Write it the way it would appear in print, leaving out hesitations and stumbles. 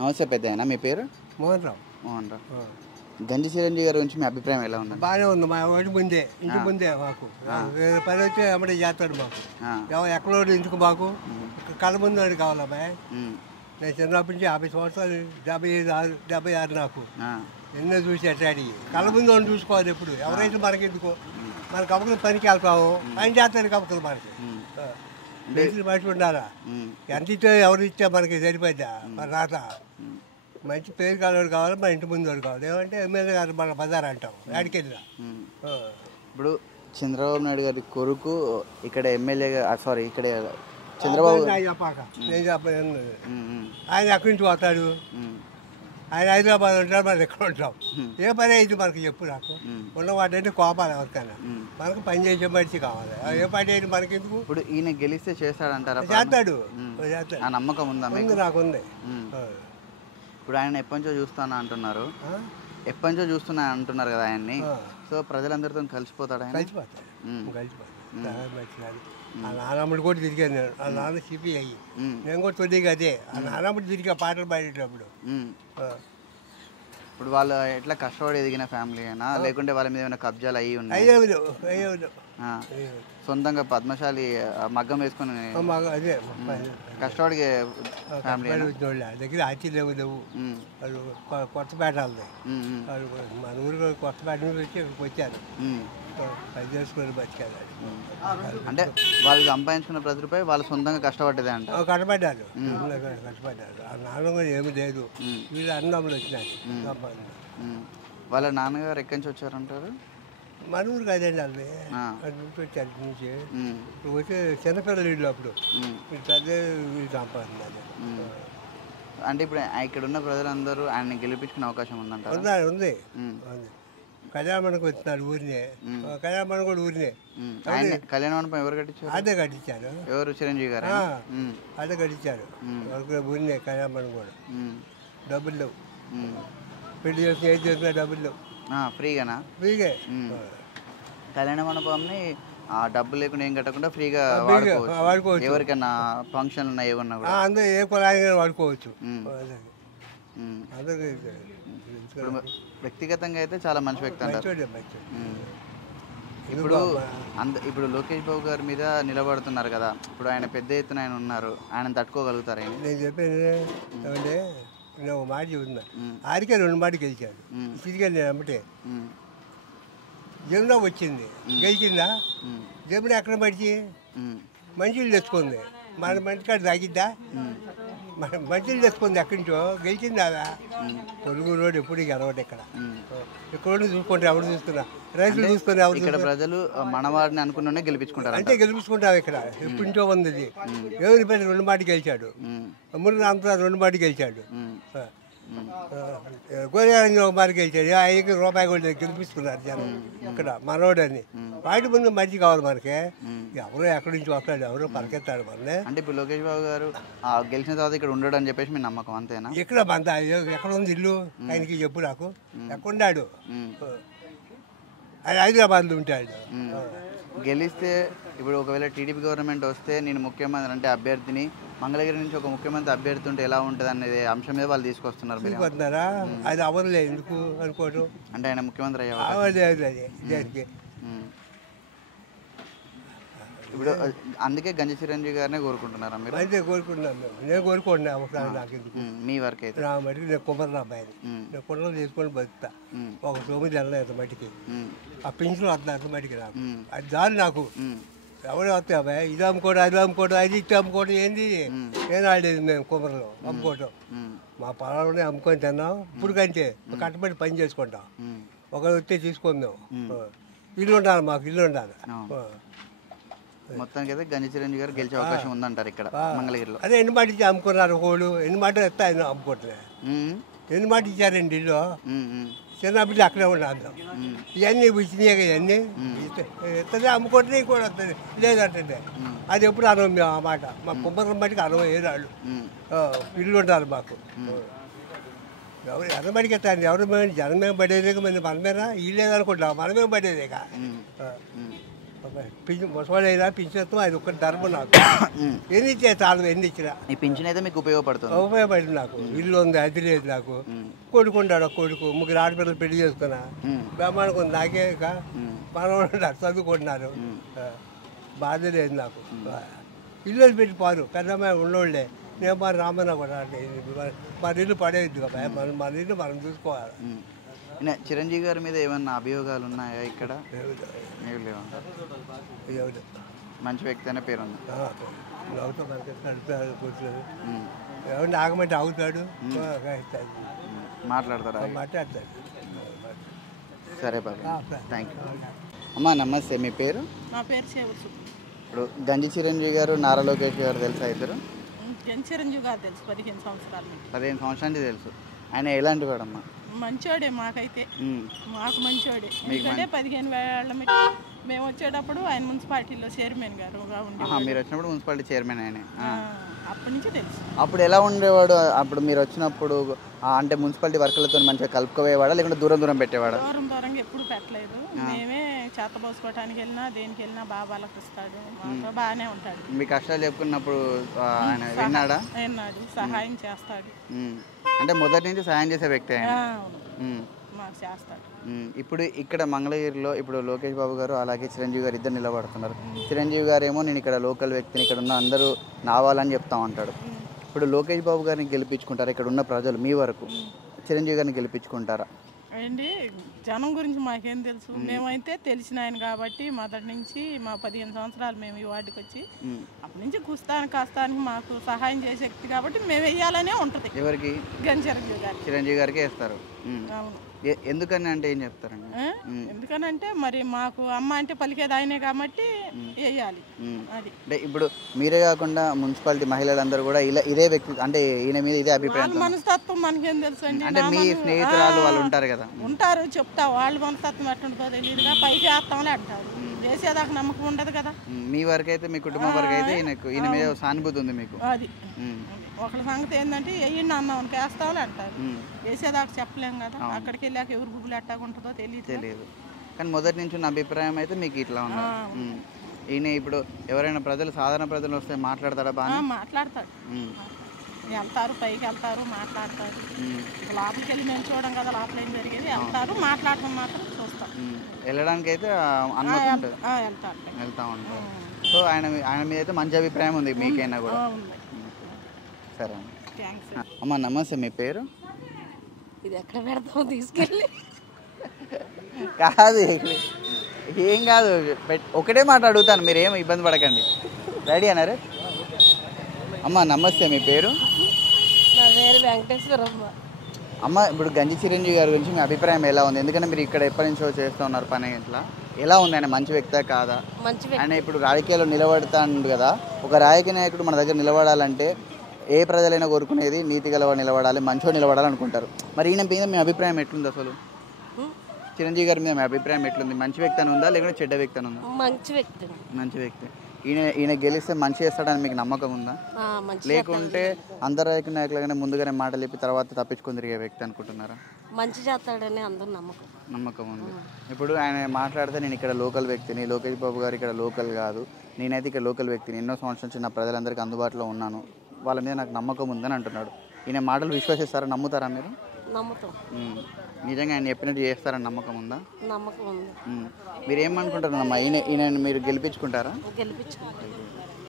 నమస్తే పెద్దయినా, మీ పేరు? మోహన్ రావు. మోహన్ రావు. గంజి చిరంజీవి గారి గురించి మీ అభిప్రాయం ఎలా ఉంది? బాగానే ఉంది. మా వాడి ముందే ఇంటి ముందే మాకు వేరే పని వచ్చి అమ్మడే చేస్తాడు మాకు. ఎక్కడో ఇంటికి మాకు కళ్ళ ముందు వాడు కావాలి అబ్బాయి. నేను చిన్నప్పటి నుంచి 50 సంవత్సరాలు 76 నాకు ఎన్నో చూసి అట్లాడి కళ్ళ ముందు వాడిని చూసుకోవాలి ఎప్పుడు. ఎవరైతే మనకి ఎందుకో మనకు అమ్మకం పనికి వెళ్తాము ఆయన చేస్తాడు కమ్మకం మనకి తెలిసిన మనిషి ఉండాలా. ఎంత ఇచ్చా ఎవరు ఇచ్చా మనకి సరిపోద్దా మన రాత. మంచి పేరు కావాలి కావాలి, మన ఇంటి ముందు వాడు కావాలి. ఏమంటే ఎమ్మెల్యే గారు మన బజార్ అంటాం ఆడికి వెళ్ళినా. ఇప్పుడు చంద్రబాబు నాయుడు గారి కొడుకు ఇక్కడ ఎమ్మెల్యేగా, సారీ ఇక్కడ చంద్రబాబు చెప్పాక నేను చెప్పాను. ఆయన ఎక్కడి నుంచి పోతాడు? ఆయన హైదరాబాద్ ఉంటాడు, మనం ఎక్కడ ఉంటాం. ఏ పని అయితే మనకి చెప్పు. నాకు ఉన్నవాటంటే కోపాలు ఎవరికైనా. మనకు పని చేసే మనిషి కావాలి. ఏ పని అయితే మనకి ఎందుకు? ఇప్పుడు ఈయన గెలిస్తే చేస్తాడంటారా? చేస్తాడు. ఆ నమ్మకం ఉందా? నాకుంది. ఇప్పుడు ఆయన ఎప్పటి నుంచో చూస్తాను అంటున్నారు, ఎప్పటి నుంచో చూస్తున్నా అంటున్నారు కదా ఆయన్ని. సో ప్రజలందరితో కలిసిపోతాడు ఆయన? కలిసిపోతాడు. ఆ నాన్నమ్మడి కూడా తిరిగాను నేను. ఆ నాన్న సిపిఐ, నేను కూడా తొలిగా అదే. ఆ నాన్నమ్మడి తిరిగా పాటలు పాడేటప్పుడు. ఇప్పుడు వాళ్ళు ఎట్లా కష్టపడి ఎదిగిన ఫ్యామిలీ అయినా, లేకుంటే వాళ్ళ మీద ఏమైనా కబ్జాలు అయ్యి ఉన్నాయి? సొంతంగా పద్మశాలి మగ్గం వేసుకుని అదే కష్టపడి ఫ్యామిలీ దగ్గర ఆచి లేవు లేవు. వాళ్ళు కొత్తపేట వాళ్ళది. మన ఊరు కొత్తపేట నుంచి వచ్చి ఇక్కడికి వచ్చారు. పని చేసుకొని బతికారు. అంటే వాళ్ళు సంపాదించుకున్న ప్రతి రూపాయి వాళ్ళు సొంతంగా కష్టపడ్డదే అంట. కష్టపడ్డారు. ఆ నాన్న కూడా ఏమి లేదు. వీళ్ళు అన్నములు వచ్చినారు. వాళ్ళ నాన్నగారు ఎక్కడి నుంచి వచ్చారంటారు? మన ఊరు కాదండి వాళ్ళు. అది నుంచి వచ్చారు నుంచి. ఇప్పుడు వచ్చి చిన్నపిల్లలు ఇల్లు అప్పుడు అదే వీళ్ళు సంపాదించారు. అంటే ఇప్పుడు ఇక్కడ ఉన్న ప్రజలందరూ ఆయన్ని గెలిపించుకునే అవకాశం ఉందంట? ఉంది. కళ్యాణ మండపం వచ్చినారు ఊరినే. కళ్యాణ మండపం కూడా ఊరినే. కళ్యాణ మండపం ఎవరు కట్టించారు? అదే కట్టించారు. ఎవరు? చిరంజీవి గారు అదే కట్టించారు. ఊరినే కళ్యాణ మండపం కూడా. డబ్బులు లేవు. పెళ్లి చేసిన ఏది చేసినా డబ్బులు లేవు. ఫ్రీగానా? ఫ్రీగా. కళ్యాణ మండపంని డబ్బులు లేకుండా ఏం కట్టకుండా ఫ్రీగా వాడుకోవచ్చు. ఎవరికైనా ఫంక్షన్లు ఉన్నాయి ఏమన్నా కూడా అందరూ ఏ కులానికి వాడుకోవచ్చు. ఇప్పుడు వ్యక్తిగతంగా అయితే చాలా మంచి వ్యక్తి అంటారు. ఇప్పుడు లోకేష్ బాబు గారి మీద నిలబడుతున్నారు కదా, ఇప్పుడు ఆయన పెద్ద ఎత్తున ఆయన ఉన్నారు, ఆయన తట్టుకోగలుగుతారు? నేను చెప్పేది ఏమంటే నేను ఒక మాట చెబుతున్నా. ఆరికే 2 మాట గెలిచాడు. తిరిగా నేను అమ్మటే జమున వచ్చింది గెలిచిందా? జమున ఎక్కడ మడిచి మంచిలు తెచ్చుకుంది. మన మంచి కాడ తాగిద్దా? మన మంచిలు తెచ్చుకుంది ఎక్కడి నుంచో. గెలిచిందా? పొరుగు రోడ్డు ఎప్పుడు గెలవడు. ఇక్కడ చూసుకుంటే ఎవరు చూస్తున్నా? రైతులు చూసుకుని ఎవరు? ఇక్కడ ప్రజలు మనవాడిని అనుకునే గెలిపించుకుంటారు. అంటే గెలిపించుకుంటాం. ఇక్కడ ఎప్పటి నుంచో ఉంది. ఎవరి పైన 2 మాట గెలిచాడు. అమృత రామరాజు 2 మాట గెలిచాడు. గోదావరి 1 మాట గెలిచాడు. 5 రూపాయలు కూడా గెలిపిస్తున్నారు జనం ఇక్కడ మనోడని. వాటి ముందు మంచి కావాలి మనకి. ఎవరో ఎక్కడి నుంచి వస్తాడు, ఎవరో పరకెత్తాడు మనల్ని. అంటే ఇప్పుడు లోకేష్ బాబు గారు గెలిచిన తర్వాత ఇక్కడ ఉండడు అని చెప్పేసి మీ నమ్మకం అంతేనా? ఇక్కడ మంత ఎక్కడ ఉంది ఇల్లు ఆయనకి చెప్పు నాకు. ఎక్కడున్నాడు? ఆయన హైదరాబాద్లో ఉంటాడు. గెలిస్తే ఇప్పుడు ఒకవేళ టీడీపీ గవర్నమెంట్ వస్తే నేను ముఖ్యమంత్రి అంటే అభ్యర్థిని మంగళగిరి నుంచి ఒక ముఖ్యమంత్రి అభ్యర్థి ఉంటే ఎలా ఉంటుంది అనేది అంశం మీద వాళ్ళు తీసుకొస్తున్నారు. అది అవ్వలేదు ఎందుకు అనుకోవడం. అంటే ఆయన ముఖ్యమంత్రి అయ్యేవారు. ఇప్పుడు అందుకే గంజి చిరంజీవి గారినే కోరుకుంటున్నారా మీరు? అయితే కోరుకుంటున్నాను. నేను కోరుకుంటున్నా నాకు ఎందుకు. మీ వరకు అయితే నా మటుకు నేను కుమ్మరి అబ్బాయిని. నేను కుండలు తీసుకొని బతుకుతా. ఒక 9 నెలలు ఎంత మట్టికి ఆ పింఛన్లు వస్తుంది అంత మట్టికి నాకు. అది దాని నాకు ఎవరు వస్తాయి అబ్బాయి. ఇది అమ్ముకోవడం, అది అమ్ముకోవడం, అది ఇచ్చి అమ్ముకోవడం ఏంది? నేను ఆడేది మేము కుమ్మరిలో అమ్ముకోవటం. మా పొలంలోనే అమ్ముకొని తిన్నాం. ఇప్పుడు కంటే కట్టబడి పని చేసుకుంటాం. ఒకరు వస్తే తీసుకుందాం. ఇల్లు ఉండాలి, మాకు ఇల్లు ఉండాలి. మొత్తానికి అయితే గంజి చిరంజీవి గారు గెలిచే అవకాశం ఉందంటారు ఇక్కడ మంగళగిరిలో. అదే ఎన్ని మాట ఇచ్చి అమ్ముకున్నారు ఒకళ్ళు. ఎన్ని మాట ఇస్తా ఆయన అమ్ముకుంటున్నారు. ఎన్ని మాట ఇచ్చారండి ఇల్లు. చిన్నప్పుడు అక్కడే ఉన్నాను. ఇవన్నీ ఇచ్చినాయి కదా ఇవన్నీ ఇస్తుంది అమ్ముకుంటే కూడా వస్తుంది లేదంటే. అది ఎప్పుడు అనవు మేము ఆ మాట. మా కుమ్మరం బట్టికి అనవు ఏరాళ్ళు. ఇల్లు ఉండాలి మాకు. ఎవరు ఎనబడికి ఎత్తాను ఎవరు జనమే పడేదే మంది మనమేనా? ఇల్లు లేదనుకుంటాం మనమే పడేదేగా. ముసవాడైనా పింఛన్ అది ఒక ధర్మం నాకు. ఎన్ని ఇచ్చే చాలు, ఎన్ని ఇచ్చినా ఈ పింఛన్ అయితే మీకు ఉపయోగపడుతుంది. ఉపయోగపడింది నాకు. ఇల్లు ఉంది, అది లేదు నాకు. కొడుకుంటాడు, కొడుకు, ముగ్గురు ఆడపిల్లలు పెళ్లి చేసుకున్నా. బ్రహ్మాండం ఉంది నాకే. మనవాళ్ళు చదువుకుంటున్నారు, బాధ లేదు నాకు. ఇల్లు పెట్టి పారు పెద్దమ్మాయి ఉన్నోళ్ళే. నేను మరి రామన్న కూడా మన ఇల్లు పడేది కదా, మన ఇల్లు మనం చూసుకోవాలి. చిరంజీవి గారి మీద ఏమన్నా అభియోగాలు ఉన్నాయా ఇక్కడ? మంచి వ్యక్తి అనే పేరు ఉంది. ఎవరిని ఆగమంటే ఆగుతాడు, మాట్లాడతాడు. సరే బాబా, థ్యాంక్ యూ. అమ్మా నమస్తే, మీ పేరు? నా పేరు శివసు. ఇప్పుడు గంజి చిరంజీవి గారు, నారా లోకేష్ గారు తెలుసా ఇద్దరు? చిరంజీవి గారు తెలుసు, 15 సంవత్సరాలు. 15 సంవత్సరాల నుంచి తెలుసు. ఆయన ఎలాంటి వాడమ్మా? మంచోడే, మాకైతే మాకు మంచోడే. ఎందుకంటే 15 ఏళ్ళ మేము వచ్చేటప్పుడు ఆయన మున్సిపాలిటీలో చైర్మన్ గారుగా ఉండేవారు. మీరు వచ్చినప్పుడు మున్సిపాలిటీ చైర్మన్ ఆయన? అప్పటి నుంచి తెలుసు. అప్పుడు ఎలా ఉండేవాడు? అప్పుడు మీరు వచ్చినప్పుడు అంటే మున్సిపాలిటీ వర్కర్లతో మంచిగా కలుపుకోవేవాడా, లేకుంటే దూరం దూరం పెట్టేవాడా? దూరంగా ఎప్పుడు పెట్టలేదు. మేమే చేత పోసుకోవడానికి వెళ్ళినా దేనికి వెళ్ళినా బాగా పలకరిస్తాడు, మాతో బాగానే ఉంటాడు. మీ కష్టాలు చెప్పుకున్నప్పుడు ఆయన విన్నాడా? విన్నాడు, సహాయం చేస్తాడు. అంటే మొదటి నుంచి సహాయం చేసే వ్యక్తి ఆయన. మాకు చేస్తాడు. ఇప్పుడు ఇక్కడ మంగళగిరిలో ఇప్పుడు లోకేష్ బాబు గారు అలాగే చిరంజీవి గారు ఇద్దరు నిలబడుతున్నారు. చిరంజీవి గారు ఏమో నేను ఇక్కడ లోకల్ వ్యక్తిని, ఇక్కడ ఉన్న అందరూ నావాలని చెప్తా ఉంటాడు. ఇప్పుడు లోకేష్ బాబు గారిని గెలిపించుకుంటారా ఇక్కడ ఉన్న ప్రజలు? మీ వరకు చిరంజీవి గారిని గెలిపించుకుంటారా అండి? జనం గురించి మాకేం తెలుసు. మేమైతే తెలిసిన ఆయన కాబట్టి మొదటి నుంచి మా 15 సంవత్సరాలు మేము ఈ వార్డుకి వచ్చి అప్పటి నుంచి కాస్తానికి మాకు సహాయం చేసే వ్యక్తి కాబట్టి మేము వెయ్యాలనే ఉంటుంది. ఎవరికి? చిరంజీవి గారికి. చిరంజీవి గారికి వేస్తారు. అవును. ఎందుకని అంటే ఏం చెప్తారండి? ఎందుకనంటే మరి మాకు అమ్మ అంటే పలికేది ఆయనే కాబట్టి వేయాలి. అది అంటే ఇప్పుడు మీరే కాకుండా మున్సిపాలిటీ మహిళలందరూ కూడా ఇలా ఇదే వ్యక్తి అంటే ఈయన మీద ఇదే అభిప్రాయం. మనస్తత్వం మనకేం తెలుసు అండి? అంటే మీ స్నేహితురాలు వాళ్ళు ఉంటారు కదా, ఉంటారు, చెప్తా. వాళ్ళ మనస్తత్వం ఎట్టుంటుందో తెలియదుగా, పైకి వేస్తామని అంటారు. వేసేదాకా నమ్మకం ఉండదు కదా. మీ వరకు అయితే, మీ కుటుంబం వరకు అయితే ఈయన మీద సానుభూతి ఉంది మీకు. అది ఒకళ్ళ సంగతి ఏంటంటే వెయ్యండి అన్నాం వేస్తామని అంటారు. వేసేదాకా చెప్పలేం కదా, అక్కడికి వెళ్ళాక ఎవరు గుబులు ఎట్టాగుంటుందో తెలియదు. కానీ మొదటి నుంచి ఉన్న అభిప్రాయం అయితే మీకు ఇట్లా ఉంది. ఈయన ఇప్పుడు ఎవరైనా ప్రజలు, సాధారణ ప్రజలు వస్తే మాట్లాడతాడా? బాగా మాట్లాడతాడు. వెళ్తారు, పైకి వెళ్తారు, మాట్లాడతారు. లోపలికి వెళ్ళి మేము చూడం కదా లోపల ఏం జరిగేది. వెళ్తారు, మాట్లాడటం మాత్రం చూస్తాం. వెళ్ళడానికి అయితే వెళ్తా ఉంటారు. సో ఆయన మీద అయితే మంచి అభిప్రాయం ఉంది మీకైనా కూడా. సరే అమ్మా నమస్తే, మీ పేరు? ఇది ఎక్కడ పెడతామో తీసుకెళ్ళి. కాదు ఏం కాదు, ఒకటే మాట అడుగుతాను, మీరు ఏం ఇబ్బంది పడకండి. రెడీ అన్నారు? అమ్మా నమస్తే, మీ పేరు? నా పేరు వెంకటేశ్వరమ్మ. అమ్మ ఇప్పుడు గంజి చిరంజీవి గారి గురించి మీ అభిప్రాయం ఎలా ఉంది? ఎందుకంటే మీరు ఇక్కడ ఎప్పటి నుంచో చేస్తూ ఉన్నారు పని, ఇట్లా ఎలా ఉంది? ఆయన మంచి వ్యక్తే కాదా? ఆయన ఇప్పుడు రాజకీయాల్లో నిలబడతాడు కదా, ఒక రాజకీయ నాయకుడు మన దగ్గర నిలబడాలంటే ఏ ప్రజలైనా కోరుకునేది నీతి గలవాడు నిలబడాలి, మంచిగా నిలబడాలి అనుకుంటారు. మరి ఈయన మీద మీ అభిప్రాయం ఎట్లుంది? అసలు చిరంజీవి గారి మీద మీ అభిప్రాయం ఎట్లుంది? మంచి వ్యక్తి అని ఉందా, లేకుంటే చెడ్డ వ్యక్తి అని ఉందా? మంచి వ్యక్తి. మంచి వ్యక్తి. ఈయన గెలిస్తే మంచి చేస్తాడని మీకు నమ్మకం ఉందా? లేకుంటే అందరు రాజకీయ నాయకులుగానే ముందుగానే మాటలు చెప్పి తర్వాత తప్పించుకొని తిరిగే వ్యక్తి అనుకుంటున్నారా? మంచి చేస్తాడని అందరూ నమ్మకం ఉంది. ఇప్పుడు ఆయన మాట్లాడితే నేను ఇక్కడ లోకల్ వ్యక్తిని, లోకేష్ బాబు గారు ఇక్కడ లోకల్ కాదు, నేనైతే ఇక్కడ లోకల్ వ్యక్తిని, ఎన్నో సంవత్సరాల నుంచి నా ప్రజలందరికీ అందుబాటులో ఉన్నాను, వాళ్ళ మీద నాకు నమ్మకం ఉందని అంటున్నాడు. ఈయన మాటలు విశ్వసిస్తారా, నమ్ముతారా మీరు? నమ్ముతాం. నిజంగా ఆయన చెప్పినట్టు చేస్తారని నమ్మకం ఉందా? నమ్మకం ఉంది. మీరు ఏమనుకుంటారమ్మా, ఈయన మీరు గెలిపించుకుంటారా? గెలిపించుకుంటాం.